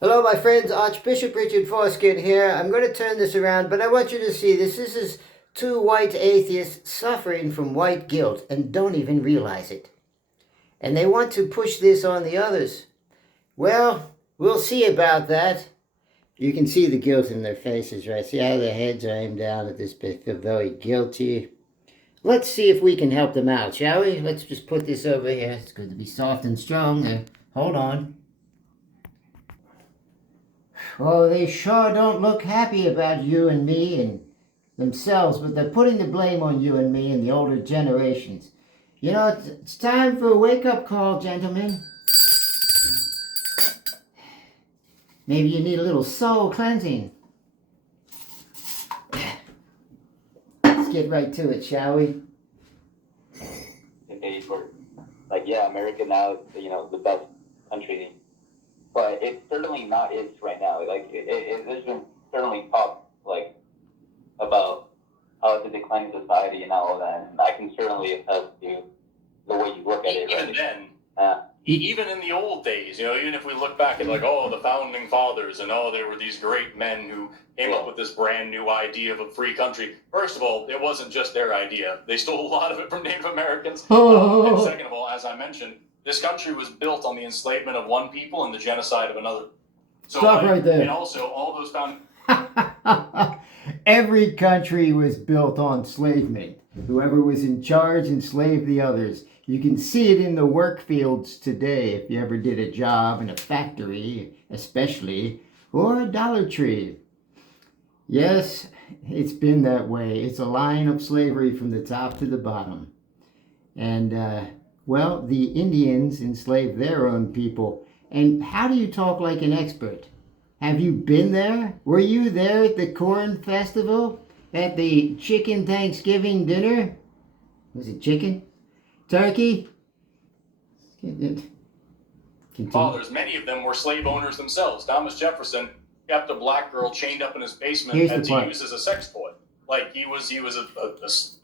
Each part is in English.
Hello, my friends. Archbishop Richard Foskett here. I'm going to turn this around, but I want you to see this. This is two white atheists suffering from white guilt and don't even realize it. And they want to push this on the others. Well, we'll see about that. You can see the guilt in their faces, right? See how their heads are aimed down at this bit. Feel very guilty. Let's see if we can help them out, shall we? Let's just put this over here. It's good to be soft and strong. Hold on. Oh, they sure don't look happy about you and me and themselves, but they're putting the blame on you and me and the older generations. You know, it's time for a wake-up call, gentlemen. Maybe you need a little soul cleansing. Let's get right to it, shall we? Like, yeah, America now is, the best country. But it's certainly not it right now. Like, there's been certainly talk, like, about how it's a declining society and all of that. And I can certainly attest to the way you look at it. Even then, even in the old days, even if we look back at, like, the founding fathers and, they were these great men who came up with this brand new idea of a free country. First of all, it wasn't just their idea. They stole a lot of it from Native Americans. And second of all, as I mentioned, this country was built on the enslavement of one people and the genocide of another. So, Stop right there. And also, all those founding... Every country was built on enslavement. Whoever was in charge enslaved the others. You can see it in the work fields today if you ever did a job in a factory, especially, or a Dollar Tree. Yes, it's been that way. It's a line of slavery from the top to the bottom. And, well, the Indians enslaved their own people. And how do you talk like an expert? Have you been there? Were you there at the corn festival? At the chicken Thanksgiving dinner? Was it chicken? Turkey? Fathers, many of them were slave owners themselves. Thomas Jefferson kept a black girl chained up in his basement and to use as a sex toy. Like, he was a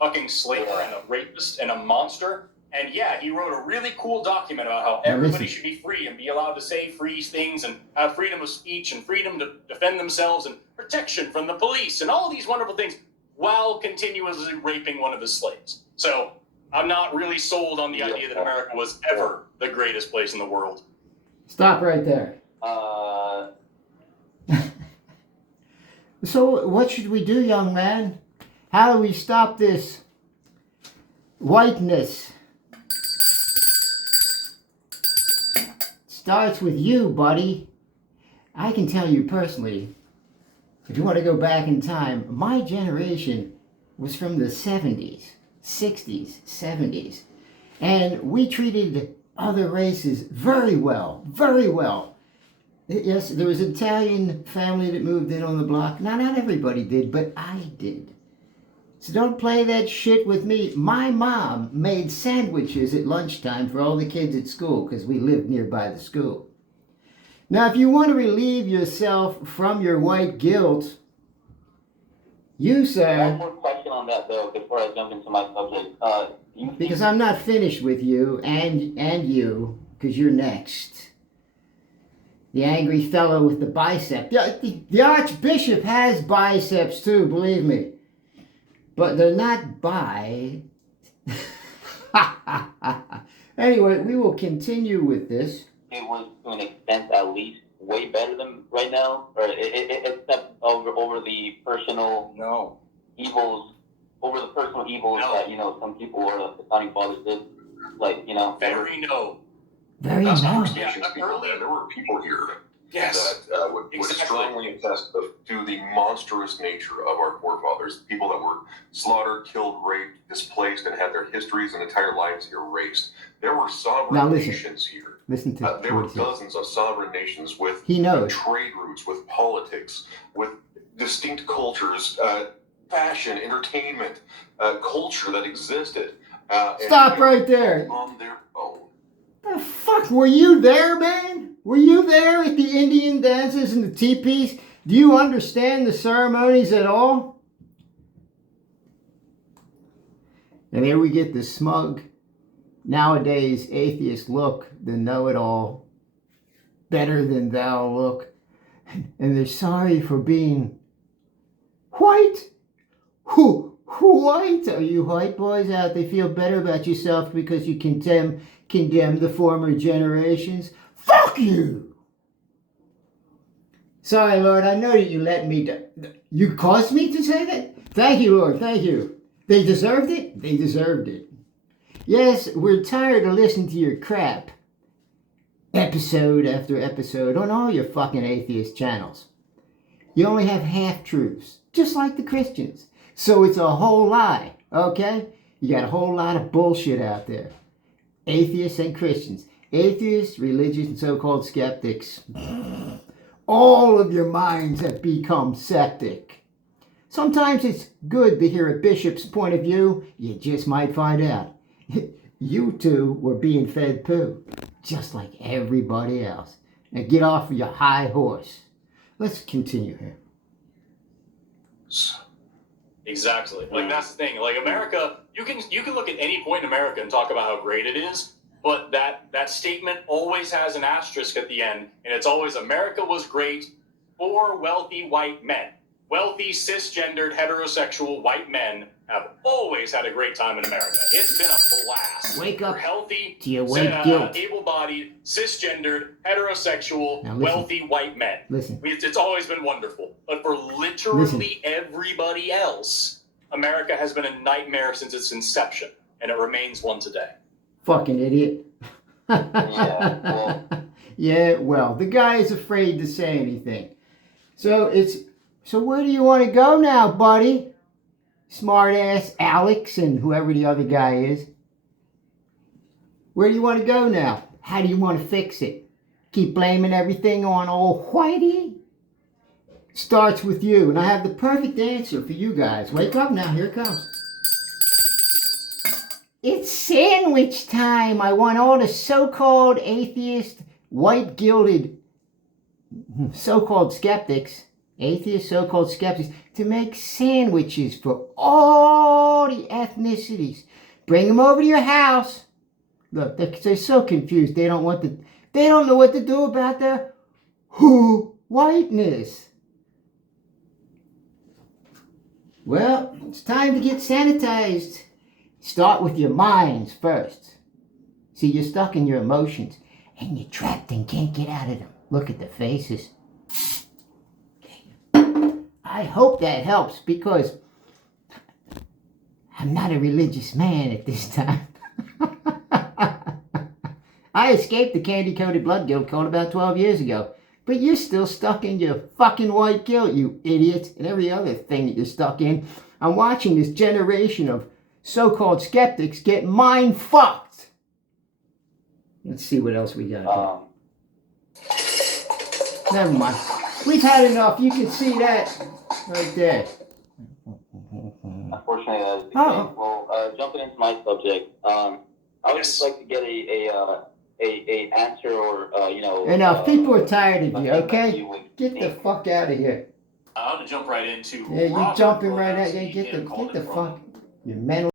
fucking slaver and a rapist and a monster. And yeah, he wrote a really cool document about how everybody should be free and be allowed to say free things and have freedom of speech and freedom to defend themselves and protection from the police and all these wonderful things while continuously raping one of his slaves. So I'm not really sold on the idea that America was ever the greatest place in the world. Stop right there. So what should we do, young man? How do we stop this whiteness? Starts with you, buddy. I can tell you personally, if you want to go back in time, my generation was from the 70s, 60s, 70s. And we treated other races very well, very well. Yes, there was an Italian family that moved in on the block. Not everybody did, but I did. So don't play that shit with me. My mom made sandwiches at lunchtime for all the kids at school because we lived nearby the school. Now, if you want to relieve yourself from your white guilt, you, sir... One more question on that, though, before I jump into my subject. Because I'm not finished with you and you, because you're next. The angry fellow with the bicep. The Archbishop has biceps too, believe me. But they're not bi. Anyway, we will continue with this. It was, to an extent, at least, way better than right now? Or except over the personal evils, that, some people or the founding fathers did. Like, Very no. Very no. There were people here that would strongly attest to the monstrous nature of our forefathers, people that were slaughtered, killed, raped, displaced, and had their histories and entire lives erased. There were sovereign nations here. Listen to there were dozens of sovereign nations with trade routes, with politics, with distinct cultures, fashion, entertainment, culture that existed. Stop right there. On their own. The fuck, were you there, man? Were you there at the Indian dances and the teepees? Do you understand the ceremonies at all? And here we get the smug, nowadays atheist look, the know-it-all, better than thou look. And they're sorry for being white. Who white? Are you white boys out there feel better about yourself because you condemn the former generations? Fuck you! Sorry, Lord, I know that you let me... You caused me to say that? Thank you, Lord, thank you. They deserved it? They deserved it. Yes, we're tired of listening to your crap. Episode after episode on all your fucking atheist channels. You only have half-truths, just like the Christians. So it's a whole lie, okay? You got a whole lot of bullshit out there. Atheists and Christians. Atheists, religious, and so-called skeptics. All of your minds have become septic. Sometimes it's good to hear a bishop's point of view. You just might find out. You two were being fed poo, just like everybody else. Now get off of your high horse. Let's continue here. Exactly. Like, that's the thing. Like, America, you can look at any point in America and talk about how great it is, but that statement always has an asterisk at the end, and it's always America was great for wealthy white men. Wealthy, cisgendered, heterosexual white men have always had a great time in America. It's been a blast. Wake up for healthy, to your white guilt. able-bodied, cisgendered, heterosexual, wealthy white men. Listen. It's always been wonderful. But for literally everybody else, America has been a nightmare since its inception, and it remains one today. Fucking idiot. Yeah, well, the guy is afraid to say anything. So where do you want to go now, buddy? Smart ass Alex and whoever the other guy is. Where do you want to go now? How do you want to fix it? Keep blaming everything on old Whitey? Starts with you, and I have the perfect answer for you guys. Wake up now, here it comes. It's sandwich time. I want all the so-called atheist, white-gilded, so-called skeptics, atheist so-called skeptics, to make sandwiches for all the ethnicities. Bring them over to your house. Look, they're so confused. They don't know what to do about their whiteness. Well, it's time to get sanitized. Start with your minds first. See, you're stuck in your emotions, and you're trapped and can't get out of them. Look at the faces. I hope that helps, because I'm not a religious man at this time. I escaped the candy-coated blood guilt code about 12 years ago. But you're still stuck in your fucking white guilt, you idiot, and every other thing that you're stuck in. I'm watching this generation of so-called skeptics get mind-fucked. Let's see what else we got here. Never mind. We've had enough. You can see that right there. Unfortunately, that is the case. Well, jumping into my subject, I would just like to get a answer or, Enough. People are tired of you, okay? Get the fuck out of here. I'm going to jump right into... Yeah, you jumping right out. Yeah, get the fuck... You're mental.